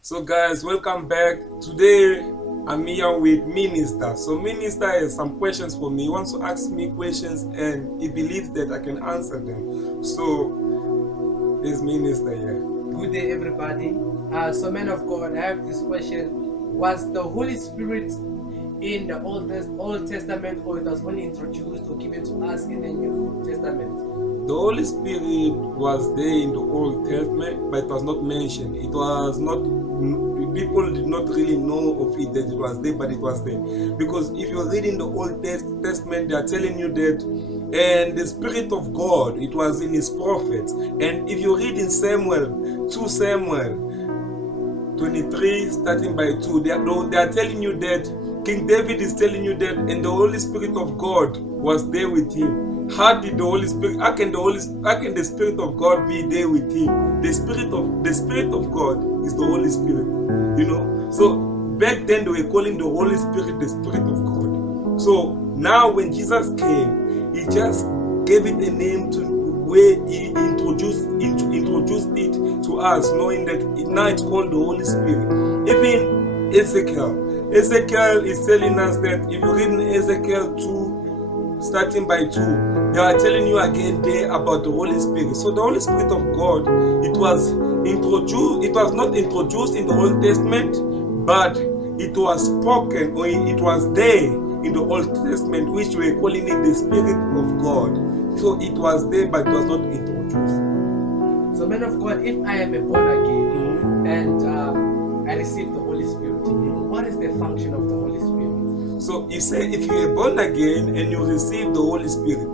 So guys, welcome back. Today I'm here with Minister. So Minister has some questions for me. He wants to ask me questions and he believes that I can answer them. So this Minister here. Good day, everybody. So, man of God, I have this question: was the Holy Spirit in the Old Testament, or it was only introduced or given to us in the New Testament? The Holy Spirit was there in the Old Testament, but it was not mentioned. It was not, people did not really know of it that it was there, but it was there. Because if you're reading the Old Testament, they are telling you that, and the Spirit of God, it was in his prophets. And if you read in Samuel, 2 Samuel 23, starting by 2, they are telling you that King David is telling you that, and the Holy Spirit of God was there with him. How did the Holy Spirit? How can the Spirit of God be there with him? The Spirit of God is the Holy Spirit. So back then they were calling the Holy Spirit the Spirit of God. So now when Jesus came, he just gave it a name to where he introduced it to us, knowing that now it's called the Holy Spirit. Even Ezekiel is telling us that if you read in Ezekiel 2, starting by 2, they are telling you again there about the Holy Spirit. So the Holy Spirit of God, it was not introduced in the Old Testament, but it was spoken, or it was there in the Old Testament, which we are calling it the Spirit of God. So it was there, but it was not introduced. So, man of God, if I am a born again and I receive the Holy Spirit, what is the function of the Holy Spirit? So you say if you are born again and you receive the Holy Spirit,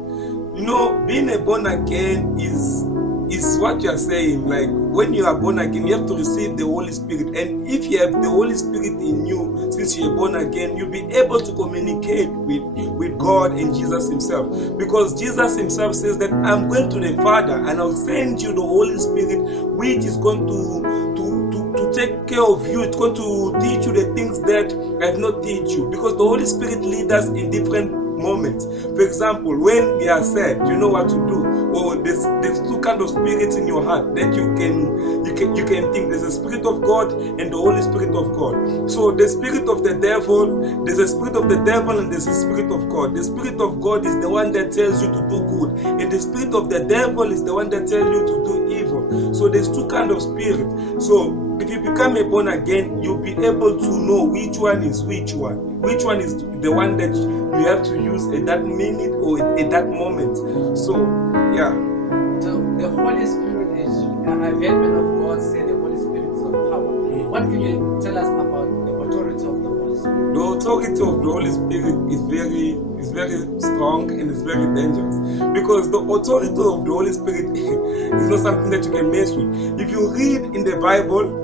being a born again is what you are saying. Like when you are born again, you have to receive the Holy Spirit, and if you have the Holy Spirit in you, since you are born again, you'll be able to communicate with God and Jesus himself, because Jesus himself says that I'm going to the Father and I'll send you the Holy Spirit, which is going to take care of you. It's going to teach you the things that I have not teach you, because the Holy Spirit leads us in different moments. For example, when we are sad, you know what to do. Or there's two kind of spirits in your heart that you can think. There's a spirit of God and the Holy Spirit of God. So the spirit of the devil, there's a spirit of the devil and there's a spirit of God. The spirit of God is the one that tells you to do good, and the spirit of the devil is the one that tells you to do evil. So there's two kind of spirit. So if you become a born again, you'll be able to know which one is which one. Which one is the one that you have to use at that minute or at that moment. So, yeah. So the Holy Spirit is, I've heard men of God say the Holy Spirit is of power. What can you tell us about the authority of the Holy Spirit? The authority of the Holy Spirit is very strong and it's very dangerous, because the authority of the Holy Spirit is not something that you can mess with. If you read in the Bible,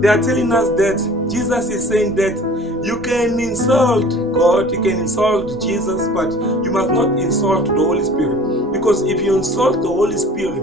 they are telling us that Jesus is saying that you can insult God, you can insult Jesus, but you must not insult the Holy Spirit. Because if you insult the Holy Spirit,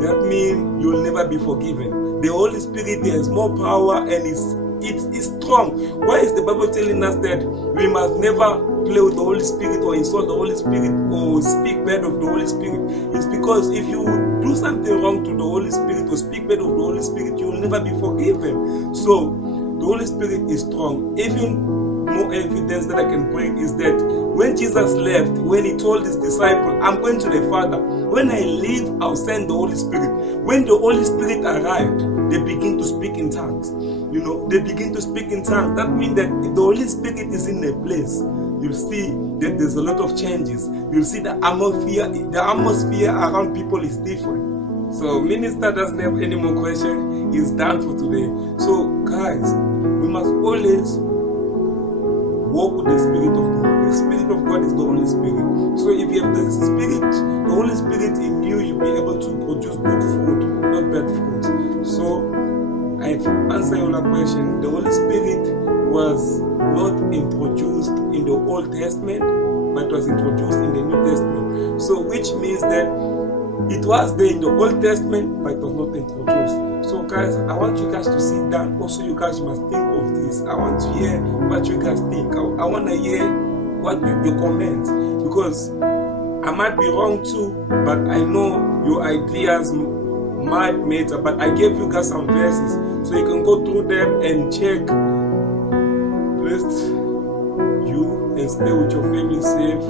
that means you will never be forgiven. The Holy Spirit has more power and it's strong. Why is the Bible telling us that we must never play with the Holy Spirit or insult the Holy Spirit or speak bad of the Holy Spirit? It's because if you do something wrong to the Holy Spirit or speak bad of the Holy Spirit, you will never be forgiven. So the Holy Spirit is strong. Even more evidence that I can bring is that when Jesus left, when he told his disciples, I'm going to the Father, when I leave, I'll send the Holy Spirit. When the Holy Spirit arrived, they begin to speak in tongues. They begin to speak in tongues. That means that if the Holy Spirit is in a place, you'll see that there's a lot of changes. You'll see the atmosphere around people is different. So Minister doesn't have any more questions. He's done for today. So guys, we must always walk with the Spirit of God. The Spirit of God is the Holy Spirit. So if you have the Holy Spirit in you, you'll be able to produce good fruit, not bad fruit. So I've answered your question. The Holy Spirit was not introduced in the Old Testament, but was introduced in the New Testament. So which means that it was there in the Old Testament, but it was not introduced. So guys, I want you guys to sit down. Also, you guys must think of this. I want to hear what you guys think. I want to hear what your comments, because I might be wrong too, but I know your ideas might matter, but I gave you guys some verses so you can go through them and check. Blessed you and stay with your family safe.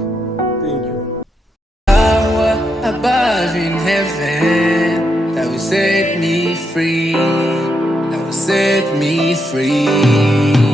Thank you. Power above in heaven that will set me free, that will set me free.